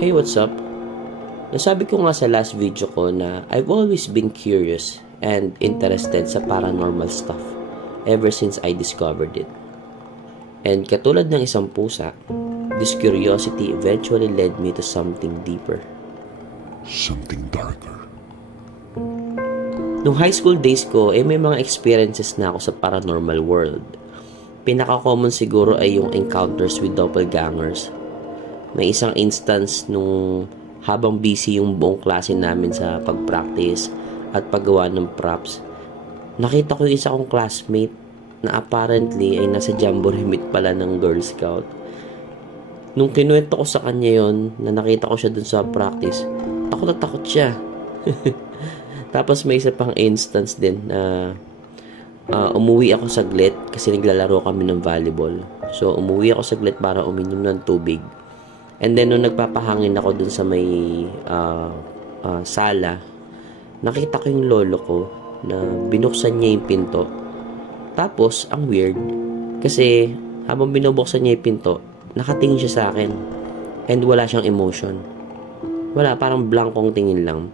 Hey, what's up? Nasabi ko nga sa last video ko na I've always been curious and interested sa paranormal stuff ever since I discovered it. And katulad ng isang pusa, this curiosity eventually led me to something deeper. Something darker. Nung high school days ko, may mga experiences na ako sa paranormal world. Pinaka-common siguro ay yung encounters with doppelgangers. May isang instance nung habang busy yung buong klase namin sa pag-practice at paggawa ng props, nakita ko yung isa kong classmate na apparently ay nasa jamboree meet pala ng Girl Scout. Nung kinuwento ko sa kanya yon na nakita ko siya dun sa practice, takot na takot siya. Tapos may isa pang instance din na umuwi ako saglit kasi naglalaro kami ng volleyball. So umuwi ako saglit para uminom ng tubig. And then nung nagpapahangin ako dun sa may sala, nakita ko yung lolo ko na binuksan niya yung pinto. Tapos ang weird kasi habang binubuksan niya yung pinto, nakatingin siya sa akin and wala siyang emotion. Wala, parang blankong tingin lang.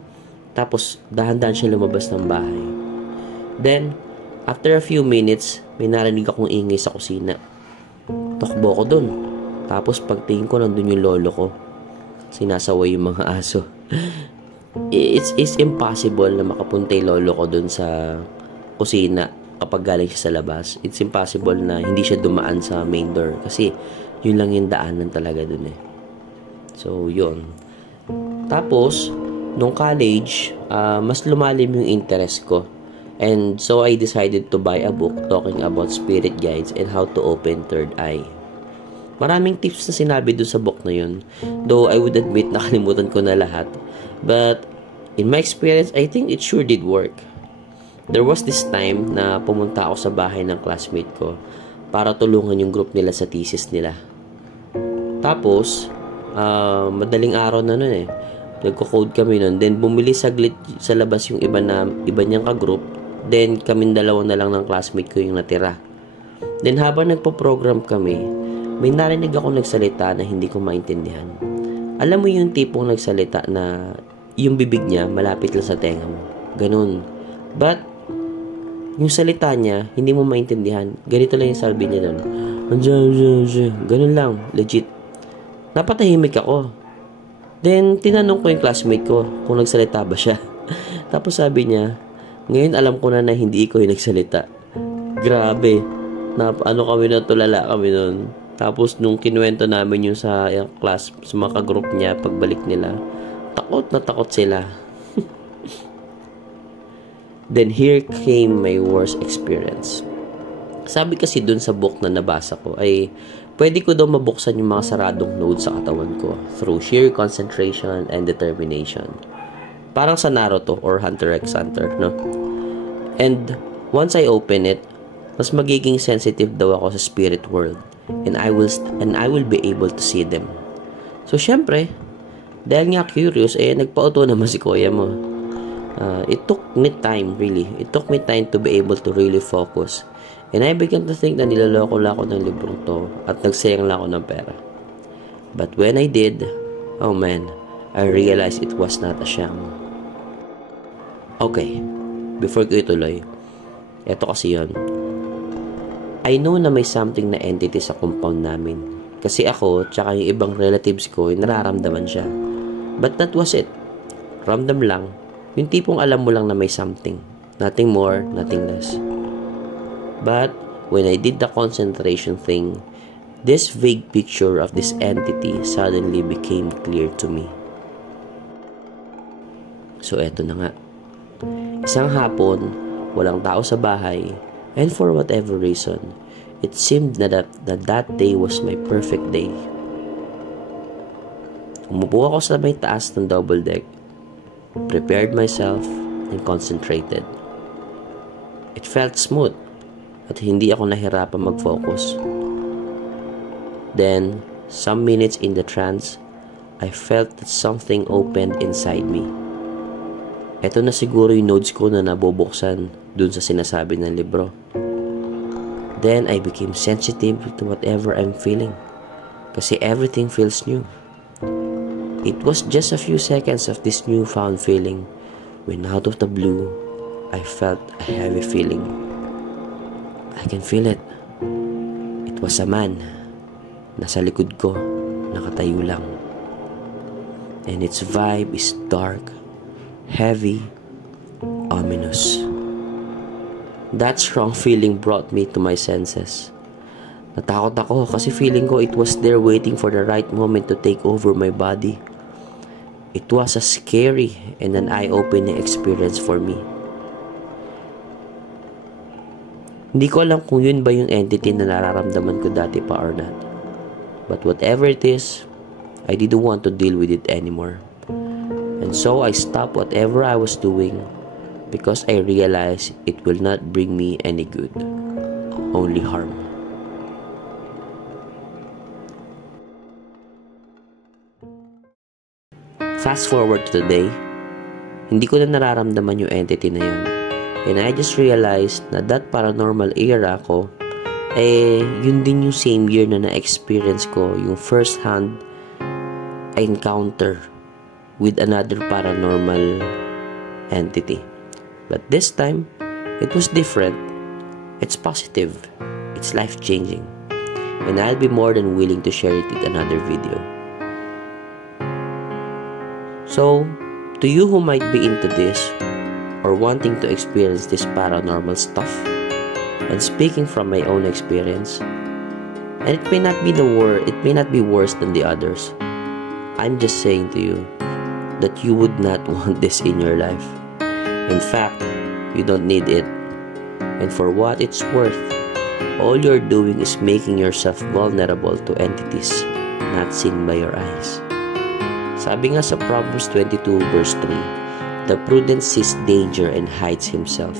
Tapos dahan-dahan siya lumabas ng bahay. Then after a few minutes, may narinig akong ingay sa kusina. Takbo ko dun. Tapos pagtingin ko, nandun yung lolo ko. Sinasaway yung mga aso. It's impossible na makapunta yung lolo ko dun sa kusina kapag galing siya sa labas. It's impossible na hindi siya dumaan sa main door. Kasi yun lang yung daanan talaga dun eh. So, yun. Tapos, nung college, mas lumalim yung interest ko. And so, I decided to buy a book talking about spirit guides and how to open third eye. Maraming tips na sinabi dun sa book na yun. Though I would admit nakalimutan ko na lahat. But in my experience, I think it sure did work. There was this time na pumunta ako sa bahay ng classmate ko para tulungan yung group nila sa thesis nila. Tapos, madaling araw na nun eh. Nagko-code kami nun. Then bumili saglit sa labas yung iba niyang ka-group. Then kaming dalawa na lang ng classmate ko yung natira. Then habang nagpo-program kami, may narinig ako nagsalita na hindi ko maintindihan. Alam mo yung tipong nagsalita na yung bibig niya malapit lang sa tenga mo. Ganun. But, yung salita niya, hindi mo maintindihan. Ganito lang yung salbi niya doon. Ganun lang. Legit. Napatahimik ako. Then, tinanong ko yung classmate ko kung nagsalita ba siya. Tapos sabi niya, ngayon alam ko na hindi ikaw yung nagsalita. Grabe. Kami na tulala kami noon. Tapos nung kinuwento namin yung sa class, sa mga ka-group niya, pagbalik nila, takot na takot sila. Then here came my worst experience. Sabi kasi dun sa book na nabasa ko ay pwede ko daw mabuksan yung mga saradong nodes sa katawan ko through sheer concentration and determination. Parang sa Naruto or Hunter x Hunter, no? And once I open it, mas magiging sensitive daw ako sa spirit world. And I will be able to see them. So, syempre, dahil nga curious, nagpauto naman si kuya mo. It took me time, really. It took me time to be able to really focus. And I began to think na niloloko lang ako ng librong to at nagsayang lang ako ng pera. But when I did, oh man, I realized it was not a sham. Okay, before ko ituloy, eto kasi yun. I know na may something na entity sa compound namin. Kasi ako, tsaka yung ibang relatives ko, nararamdaman siya. But that was it. Ramdam lang. Yung tipong alam mo lang na may something. Nothing more, nothing less. But, when I did the concentration thing, this vague picture of this entity suddenly became clear to me. So, eto na nga. Isang hapon, walang tao sa bahay, and for whatever reason, it seemed that day was my perfect day. Umupo ako sa may taas ng double deck, prepared myself, and concentrated. It felt smooth, at hindi ako nahirapan mag-focus. Then, some minutes in the trance, I felt that something opened inside me. Ito na siguro yung nodes ko na nabubuksan dun sa sinasabi ng libro. Then, I became sensitive to whatever I'm feeling. Kasi everything feels new. It was just a few seconds of this newfound feeling when out of the blue, I felt a heavy feeling. I can feel it. It was a man. Nasa likod ko, nakatayo lang. And its vibe is dark, heavy, ominous. That strong feeling brought me to my senses. Natakot ako kasi feeling ko it was there waiting for the right moment to take over my body. It was a scary and an eye-opening experience for me. Hindi ko alam kung yun ba yung entity na nararamdaman ko dati pa or not. But whatever it is, I didn't want to deal with it anymore. And so I stopped whatever I was doing because I realized it will not bring me any good, only harm. Fast forward to today, hindi ko na nararamdaman yung entity na yun. And I just realized na that paranormal era ko, yun din yung same year na na-experience ko yung first hand encounter with another paranormal entity. But this time, it was different. It's positive. It's life-changing. And I'll be more than willing to share it in another video. So, to you who might be into this, or wanting to experience this paranormal stuff, and speaking from my own experience, and it may not be worse than the others, I'm just saying to you that you would not want this in your life. In fact, you don't need it. And for what it's worth, all you're doing is making yourself vulnerable to entities not seen by your eyes. Sabi nga sa Proverbs 22 verse 3, the prudent sees danger and hides himself,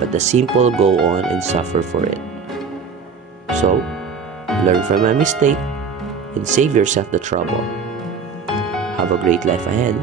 but the simple go on and suffer for it. So, learn from a mistake and save yourself the trouble. Have a great life ahead.